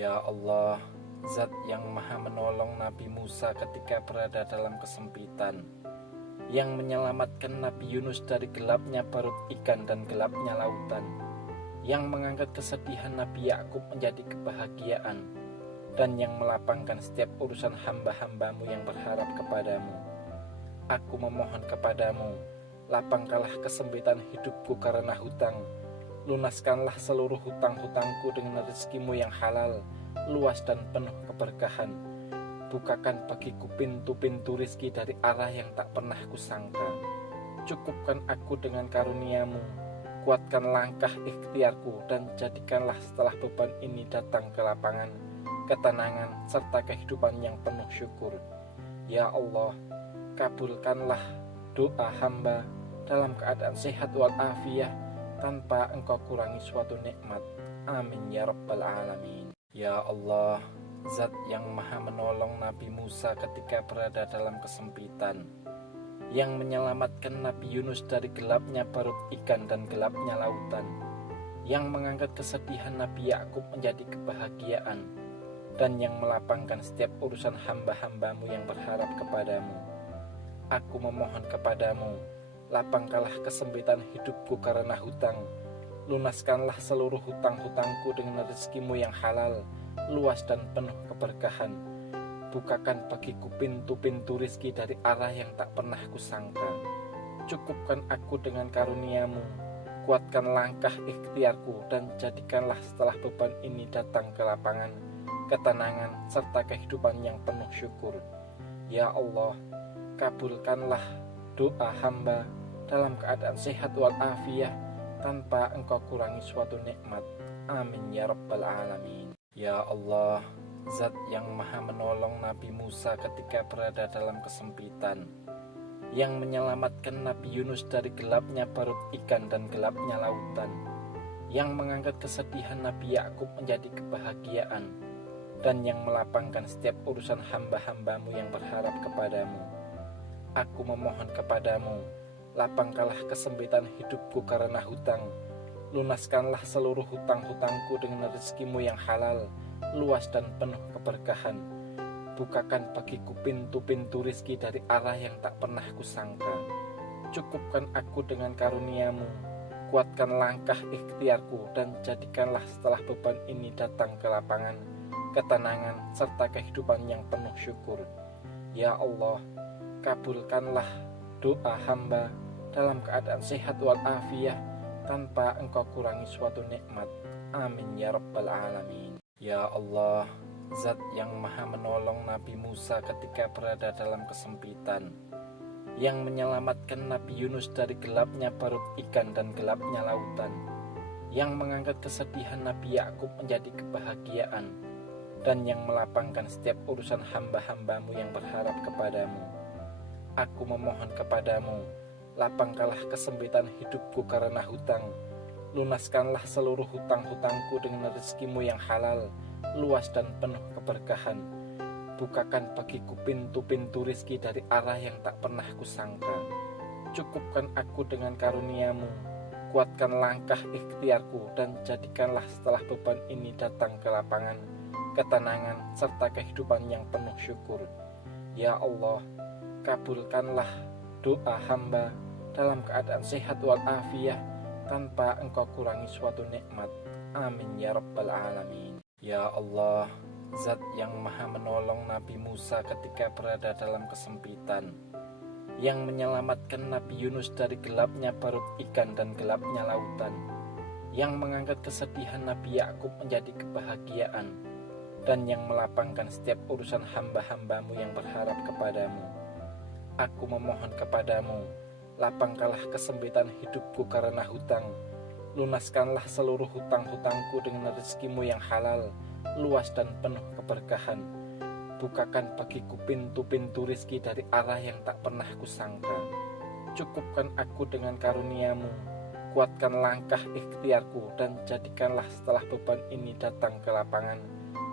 Ya Allah, Zat yang maha menolong Nabi Musa ketika berada dalam kesempitan, yang menyelamatkan Nabi Yunus dari gelapnya perut ikan dan gelapnya lautan, yang mengangkat kesedihan Nabi Yakub menjadi kebahagiaan, dan yang melapangkan setiap urusan hamba-hambamu yang berharap kepadamu. Aku memohon kepadamu, lapangkanlah kesempitan hidupku karena hutang. Lunaskanlah seluruh hutang-hutangku dengan rezekimu yang halal, luas dan penuh keberkahan. Bukakan bagiku pintu-pintu rizki dari arah yang tak pernah kusangka. Cukupkan aku dengan karuniamu, kuatkan langkah ikhtiarku, dan jadikanlah setelah beban ini datang ke lapangan, ketenangan, serta kehidupan yang penuh syukur. Ya Allah, kabulkanlah doa hamba dalam keadaan sehat walafiat, tanpa engkau kurangi suatu nikmat. Amin ya rabbal alamin. Ya Allah, Zat yang maha menolong Nabi Musa ketika berada dalam kesempitan, yang menyelamatkan Nabi Yunus dari gelapnya perut ikan dan gelapnya lautan, yang mengangkat kesedihan Nabi Yakub menjadi kebahagiaan, dan yang melapangkan setiap urusan hamba-hambamu yang berharap kepadamu. Aku memohon kepadamu, lapangkanlah kesempitan hidupku karena hutang. Lunaskanlah seluruh hutang-hutangku dengan rezekimu yang halal, luas dan penuh keberkahan. Bukakan bagiku pintu-pintu rizki dari arah yang tak pernah kusangka. Cukupkan aku dengan karuniamu, kuatkan langkah ikhtiarku, dan jadikanlah setelah beban ini datang ke lapangan, ketenangan, serta kehidupan yang penuh syukur. Ya Allah, kabulkanlah doa hamba dalam keadaan sehat walafiat, tanpa engkau kurangi suatu nikmat. Amin ya rabbal alamin. Ya Allah, Zat yang maha menolong Nabi Musa ketika berada dalam kesempitan, yang menyelamatkan Nabi Yunus dari gelapnya perut ikan dan gelapnya lautan, yang mengangkat kesedihan Nabi Yakub menjadi kebahagiaan, dan yang melapangkan setiap urusan hamba-hambamu yang berharap kepadamu. Aku memohon kepadamu, lapangkanlah kesempitan hidupku karena hutang. Lunaskanlah seluruh hutang-hutangku dengan rezekimu yang halal, luas dan penuh keberkahan. Bukakan bagiku pintu-pintu rizki dari arah yang tak pernah kusangka. Cukupkan aku dengan karuniamu, kuatkan langkah ikhtiarku, dan jadikanlah setelah beban ini datang ke lapangan, ketenangan, serta kehidupan yang penuh syukur. Ya Allah, kabulkanlah doa hamba dalam keadaan sehat walafiat, tanpa engkau kurangi suatu nikmat. Amin ya rabbal alamin. Ya Allah, Zat yang maha menolong Nabi Musa ketika berada dalam kesempitan, yang menyelamatkan Nabi Yunus dari gelapnya perut ikan dan gelapnya lautan, yang mengangkat kesedihan Nabi Yakub menjadi kebahagiaan, dan yang melapangkan setiap urusan hamba-hambamu yang berharap kepadamu. Aku memohon kepadamu, lapangkanlah kesempitan hidupku karena hutang. Lunaskanlah seluruh hutang-hutangku dengan rezekimu yang halal, luas dan penuh keberkahan. Bukakan bagiku pintu-pintu rizki dari arah yang tak pernah kusangka. Cukupkan aku dengan karuniamu, kuatkan langkah ikhtiarku, dan jadikanlah setelah beban ini datang ke lapangan, ketenangan, serta kehidupan yang penuh syukur. Ya Allah, kabulkanlah doa hamba dalam keadaan sehat walafiat, tanpa engkau kurangi suatu nikmat. Amin ya rabbal alamin. Ya Allah, Zat yang maha menolong Nabi Musa ketika berada dalam kesempitan, yang menyelamatkan Nabi Yunus dari gelapnya perut ikan dan gelapnya lautan, yang mengangkat kesedihan Nabi Yakub menjadi kebahagiaan, dan yang melapangkan setiap urusan hamba-hambamu yang berharap kepadamu. Aku memohon kepadamu, lapangkanlah kesempitan hidupku karena hutang. Lunaskanlah seluruh hutang-hutangku dengan rezekimu yang halal, luas dan penuh keberkahan. Bukakan bagiku pintu-pintu rizki dari arah yang tak pernah kusangka. Cukupkan aku dengan karuniamu, kuatkan langkah ikhtiarku, dan jadikanlah setelah beban ini datang ke lapangan,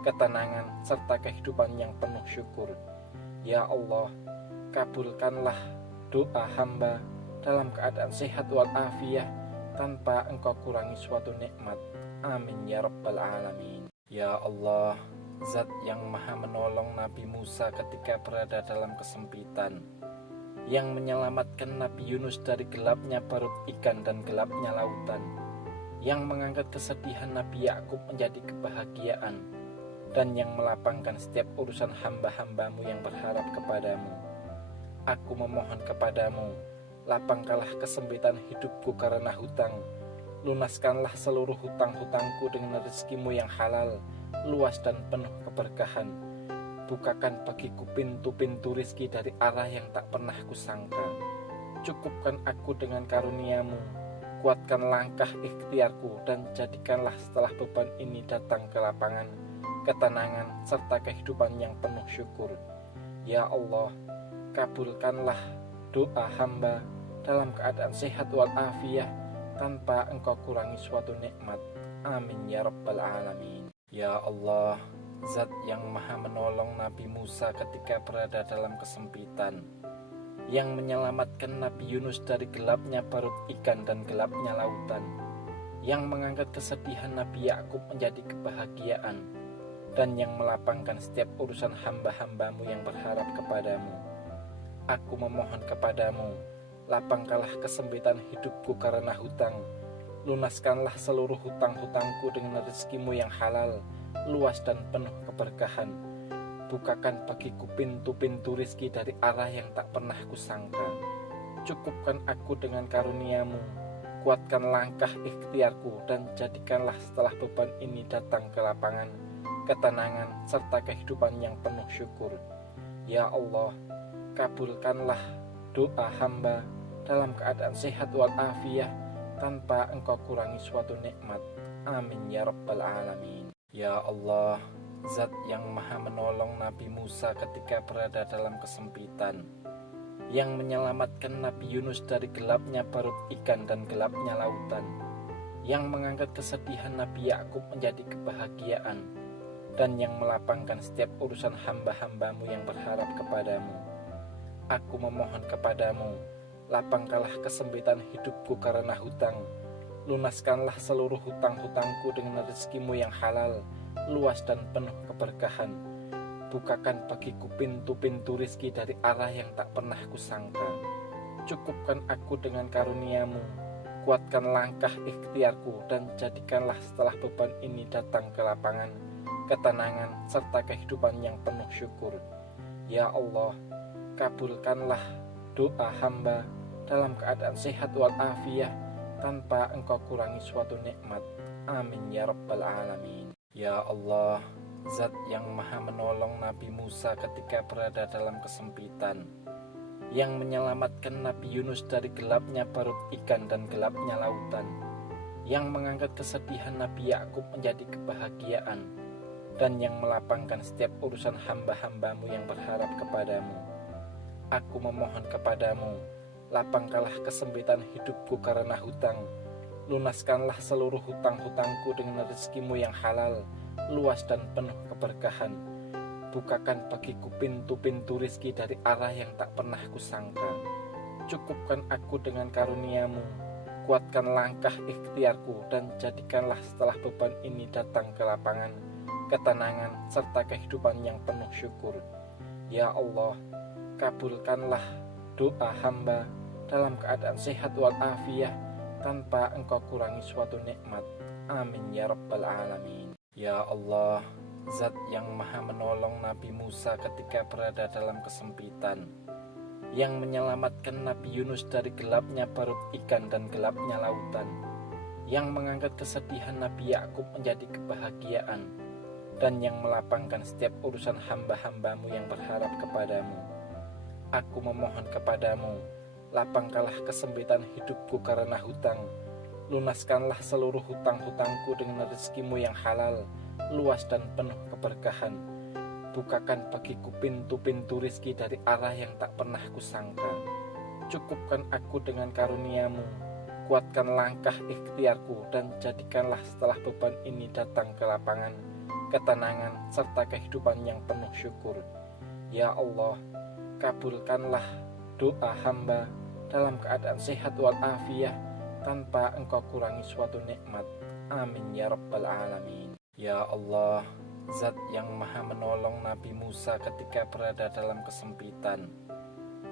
ketenangan, serta kehidupan yang penuh syukur. Ya Allah, kabulkanlah doa hamba dalam keadaan sehat walafiat, tanpa engkau kurangi suatu nikmat. Amin ya rabbal alamin. Ya Allah, Zat yang maha menolong Nabi Musa ketika berada dalam kesempitan, yang menyelamatkan Nabi Yunus dari gelapnya perut ikan dan gelapnya lautan, yang mengangkat kesedihan Nabi Yakub menjadi kebahagiaan, dan yang melapangkan setiap urusan hamba-hambamu yang berharap kepadamu. Aku memohon kepadamu, lapangkanlah kesempitan hidupku karena hutang. Lunaskanlah seluruh hutang-hutangku dengan rezekimu yang halal, luas dan penuh keberkahan. Bukakan bagiku pintu-pintu rizki dari arah yang tak pernah kusangka. Cukupkan aku dengan karuniamu, kuatkan langkah ikhtiarku, dan jadikanlah setelah beban ini datang ke lapangan, ketenangan, serta kehidupan yang penuh syukur. Ya Allah, kabulkanlah doa hamba dalam keadaan sehat walafiat, tanpa engkau kurangi suatu nikmat. Amin ya rabbal alamin. Ya Allah, Zat yang maha menolong Nabi Musa ketika berada dalam kesempitan, yang menyelamatkan Nabi Yunus dari gelapnya perut ikan dan gelapnya lautan, yang mengangkat kesedihan Nabi Yakub menjadi kebahagiaan, dan yang melapangkan setiap urusan hamba-hambamu yang berharap kepadamu. Aku memohon kepadamu, lapangkanlah kesempitan hidupku karena hutang. Lunaskanlah seluruh hutang-hutangku dengan rezekimu yang halal, luas dan penuh keberkahan. Bukakan bagiku pintu-pintu rizki dari arah yang tak pernah kusangka. Cukupkan aku dengan karuniamu, kuatkan langkah ikhtiarku, dan jadikanlah setelah beban ini datang ke lapangan, ketenangan, serta kehidupan yang penuh syukur. Ya Allah, kabulkanlah doa hamba dalam keadaan sehat walafiat, tanpa engkau kurangi suatu nikmat. Amin ya rabbal alamin. Ya Allah, Zat yang maha menolong Nabi Musa ketika berada dalam kesempitan, yang menyelamatkan Nabi Yunus dari gelapnya perut ikan dan gelapnya lautan, yang mengangkat kesedihan Nabi Yakub menjadi kebahagiaan, dan yang melapangkan setiap urusan hamba-hambamu yang berharap kepadamu. Aku memohon kepadamu, lapangkanlah kesempitan hidupku karena hutang. Lunaskanlah seluruh hutang-hutangku dengan rezekimu yang halal, luas dan penuh keberkahan. Bukakan bagiku pintu-pintu rizki dari arah yang tak pernah kusangka. Cukupkan aku dengan karuniamu, kuatkan langkah ikhtiarku, dan jadikanlah setelah beban ini datang ke lapangan, ketenangan, serta kehidupan yang penuh syukur. Ya Allah, kabulkanlah doa hamba dalam keadaan sehat walafiat, tanpa engkau kurangi suatu nikmat. Amin ya rabbal alamin. Ya Allah, Zat yang maha menolong Nabi Musa ketika berada dalam kesempitan, yang menyelamatkan Nabi Yunus dari gelapnya perut ikan dan gelapnya lautan, yang mengangkat kesedihan Nabi Yakub menjadi kebahagiaan, dan yang melapangkan setiap urusan hamba-hambamu yang berharap kepadamu. Aku memohon kepadamu, lapangkanlah kesempitan hidupku karena hutang. Lunaskanlah seluruh hutang-hutangku dengan rezekimu yang halal, luas dan penuh keberkahan. Bukakan bagiku pintu-pintu rizki dari arah yang tak pernah kusangka. Cukupkan aku dengan karuniamu, kuatkan langkah ikhtiarku, dan jadikanlah setelah beban ini datang ke lapangan, ketenangan, serta kehidupan yang penuh syukur. Ya Allah, kabulkanlah doa hamba dalam keadaan sehat walafiat, tanpa engkau kurangi suatu nikmat. Amin ya rabbal alamin. Ya Allah, Zat yang maha menolong Nabi Musa ketika berada dalam kesempitan, yang menyelamatkan Nabi Yunus dari gelapnya perut ikan dan gelapnya lautan, yang mengangkat kesedihan Nabi Yakub menjadi kebahagiaan, dan yang melapangkan setiap urusan hamba-hambamu yang berharap kepadamu. Aku memohon kepadamu, lapangkanlah kesempitan hidupku karena hutang. Lunaskanlah seluruh hutang-hutangku dengan rezekimu yang halal, luas dan penuh keberkahan. Bukakan bagiku pintu-pintu rizki dari arah yang tak pernah kusangka. Cukupkan aku dengan karuniamu, kuatkan langkah ikhtiarku, dan jadikanlah setelah beban ini datang ke lapangan, ketenangan, serta kehidupan yang penuh syukur. Ya Allah, kabulkanlah doa hamba dalam keadaan sehat walafiat, tanpa engkau kurangi suatu nikmat. Amin ya rabbal alamin. Ya Allah, Zat yang maha menolong Nabi Musa ketika berada dalam kesempitan,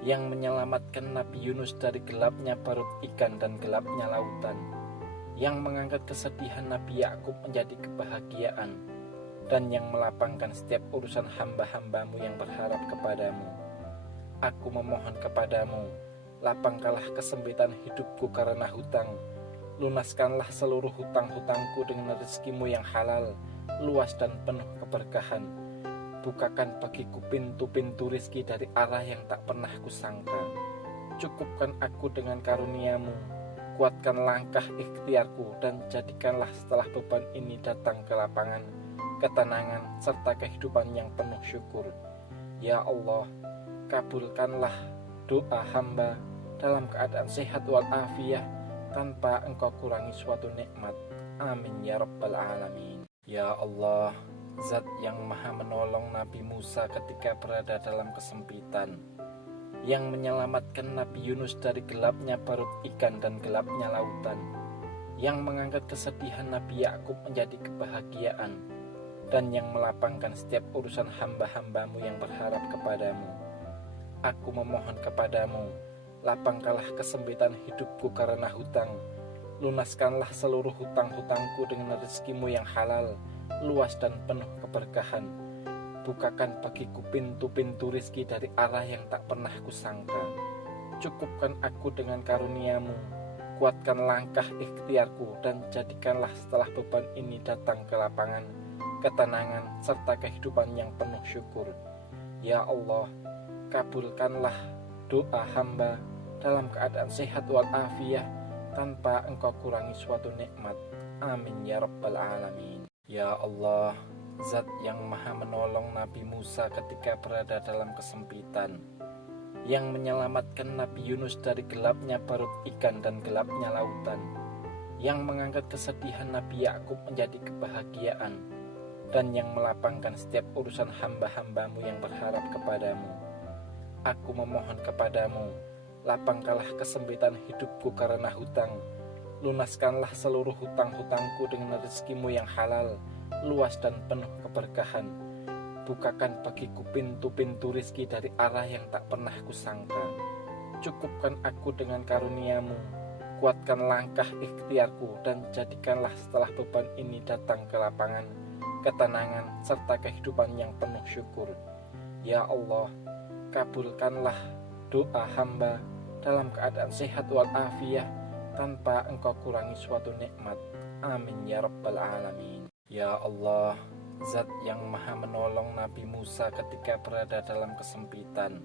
yang menyelamatkan Nabi Yunus dari gelapnya perut ikan dan gelapnya lautan, yang mengangkat kesedihan Nabi Yakub menjadi kebahagiaan, dan yang melapangkan setiap urusan hamba-hambamu yang berharap kepadamu. Aku memohon kepadamu, lapangkanlah kesempitan hidupku karena hutang, lunaskanlah seluruh hutang-hutangku dengan rezekimu yang halal, luas dan penuh keberkahan. Bukakan bagiku pintu-pintu rizki dari arah yang tak pernah kusangka. Cukupkan aku dengan karuniamu, kuatkan langkah ikhtiarku, dan jadikanlah setelah beban ini datang ke lapangan, ketenangan, serta kehidupan yang penuh syukur. Ya Allah, kabulkanlah doa hamba dalam keadaan sehat walafiat tanpa engkau kurangi suatu nikmat. Amin ya rabbal alamin. Ya Allah, Zat yang maha menolong Nabi Musa ketika berada dalam kesempitan, yang menyelamatkan Nabi Yunus dari gelapnya perut ikan dan gelapnya lautan, yang mengangkat kesedihan Nabi Yakub menjadi kebahagiaan, dan yang melapangkan setiap urusan hamba-hambamu yang berharap kepadamu. Aku memohon kepadamu, lapangkanlah kesempitan hidupku karena hutang, lunaskanlah seluruh hutang-hutangku dengan rezekimu yang halal, luas dan penuh keberkahan. Bukakan bagiku pintu-pintu rizki dari arah yang tak pernah kusangka. Cukupkan aku dengan karuniamu, kuatkan langkah ikhtiarku, dan jadikanlah setelah beban ini datang ke lapangan, ketenangan, serta kehidupan yang penuh syukur. Ya Allah, kabulkanlah doa hamba dalam keadaan sehat walafiat tanpa engkau kurangi suatu nikmat. Amin ya rabbal alamin. Ya Allah, Zat yang maha menolong Nabi Musa ketika berada dalam kesempitan, yang menyelamatkan Nabi Yunus dari gelapnya perut ikan dan gelapnya lautan, yang mengangkat kesedihan Nabi Yakub menjadi kebahagiaan, dan yang melapangkan setiap urusan hamba-hambamu yang berharap kepadamu. Aku memohon kepadamu, lapangkanlah kesempitan hidupku karena hutang, lunaskanlah seluruh hutang-hutangku dengan rezekimu yang halal, luas dan penuh keberkahan. Bukakan bagiku pintu-pintu rizki dari arah yang tak pernah kusangka. Cukupkan aku dengan karuniamu, kuatkan langkah ikhtiarku, dan jadikanlah setelah beban ini datang ke lapangan, ketenangan, serta kehidupan yang penuh syukur. Ya Allah, kabulkanlah doa hamba dalam keadaan sehat walafiat tanpa engkau kurangi suatu nikmat. Amin ya rabbal alamin. Ya Allah, Zat yang maha menolong Nabi Musa ketika berada dalam kesempitan,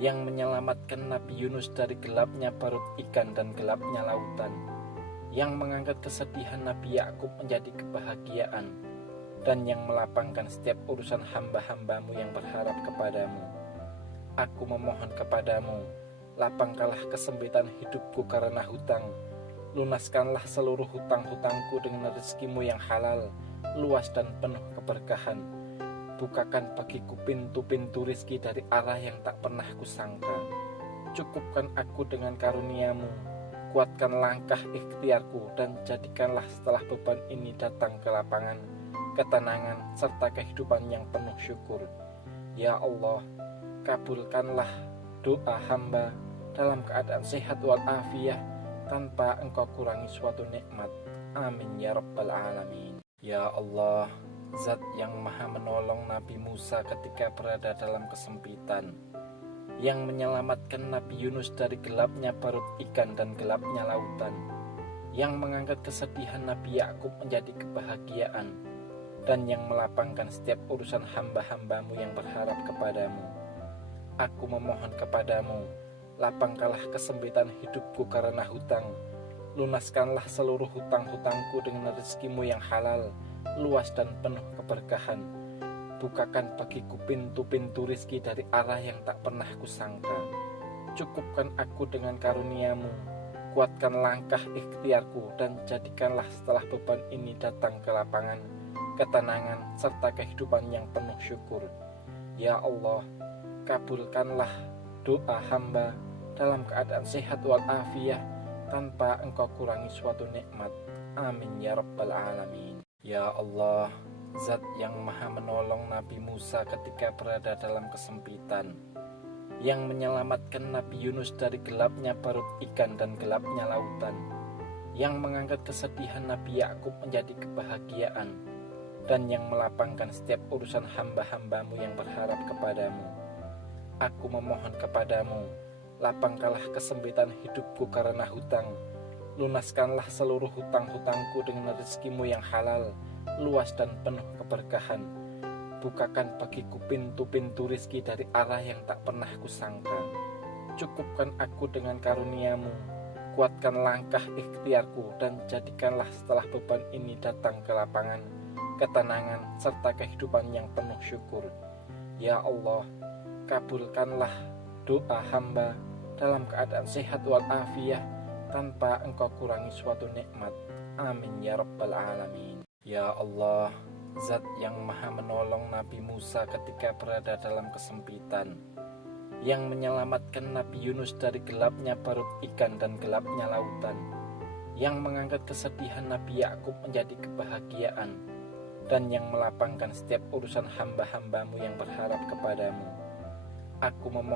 yang menyelamatkan Nabi Yunus dari gelapnya perut ikan dan gelapnya lautan, yang mengangkat kesedihan Nabi Yakub menjadi kebahagiaan, dan yang melapangkan setiap urusan hamba-hambamu yang berharap kepadamu. Aku memohon kepadamu, lapangkanlah kesempitan hidupku karena hutang, lunaskanlah seluruh hutang-hutangku dengan rezekimu yang halal, luas dan penuh keberkahan. Bukakan bagiku pintu-pintu rizki dari arah yang tak pernah kusangka. Cukupkan aku dengan karuniamu, kuatkan langkah ikhtiarku, dan jadikanlah setelah beban ini datang ke lapangan, ketenangan, serta kehidupan yang penuh syukur. Ya Allah, kabulkanlah doa hamba dalam keadaan sehat walafiat tanpa engkau kurangi suatu nikmat. Amin ya rabbal alamin. Ya Allah, Zat yang maha menolong Nabi Musa ketika berada dalam kesempitan, yang menyelamatkan Nabi Yunus dari gelapnya perut ikan dan gelapnya lautan, yang mengangkat kesedihan Nabi Yakub menjadi kebahagiaan, dan yang melapangkan setiap urusan hamba-hambamu yang berharap kepadamu. Aku memohon kepadamu, lapangkanlah kesempitan hidupku karena hutang, lunaskanlah seluruh hutang-hutangku dengan rezekimu yang halal, luas dan penuh keberkahan. Bukakan bagiku pintu-pintu rizki dari arah yang tak pernah kusangka. Cukupkan aku dengan karuniamu, kuatkan langkah ikhtiarku, dan jadikanlah setelah beban ini datang ke lapangan, ketenangan, serta kehidupan yang penuh syukur. Ya Allah, kabulkanlah doa hamba dalam keadaan sehat walafiat tanpa engkau kurangi suatu nikmat. Amin ya rabbal alamin. Ya Allah, Zat yang maha menolong Nabi Musa ketika berada dalam kesempitan, yang menyelamatkan Nabi Yunus dari gelapnya perut ikan dan gelapnya lautan, yang mengangkat kesedihan Nabi Yakub menjadi kebahagiaan, dan yang melapangkan setiap urusan hamba-hambamu yang berharap kepadamu. Aku memohon kepadamu, lapangkanlah kesempitan hidupku karena hutang, lunaskanlah seluruh hutang-hutangku dengan rezekimu yang halal, luas dan penuh keberkahan. Bukakan bagiku pintu-pintu rizki dari arah yang tak pernah kusangka. Cukupkan aku dengan karuniamu, kuatkan langkah ikhtiarku, dan jadikanlah setelah beban ini datang ke lapangan, ketenangan, serta kehidupan yang penuh syukur. Ya Allah, kabulkanlah doa hamba dalam keadaan sehat walafiat, tanpa engkau kurangi suatu nikmat. Amin ya rabbal alamin. Ya Allah, Zat yang maha menolong Nabi Musa ketika berada dalam kesempitan, yang menyelamatkan Nabi Yunus dari gelapnya perut ikan dan gelapnya lautan, yang mengangkat kesedihan Nabi Yakub menjadi kebahagiaan, dan yang melapangkan setiap urusan hamba-hambamu yang berharap kepadamu. Aku memohon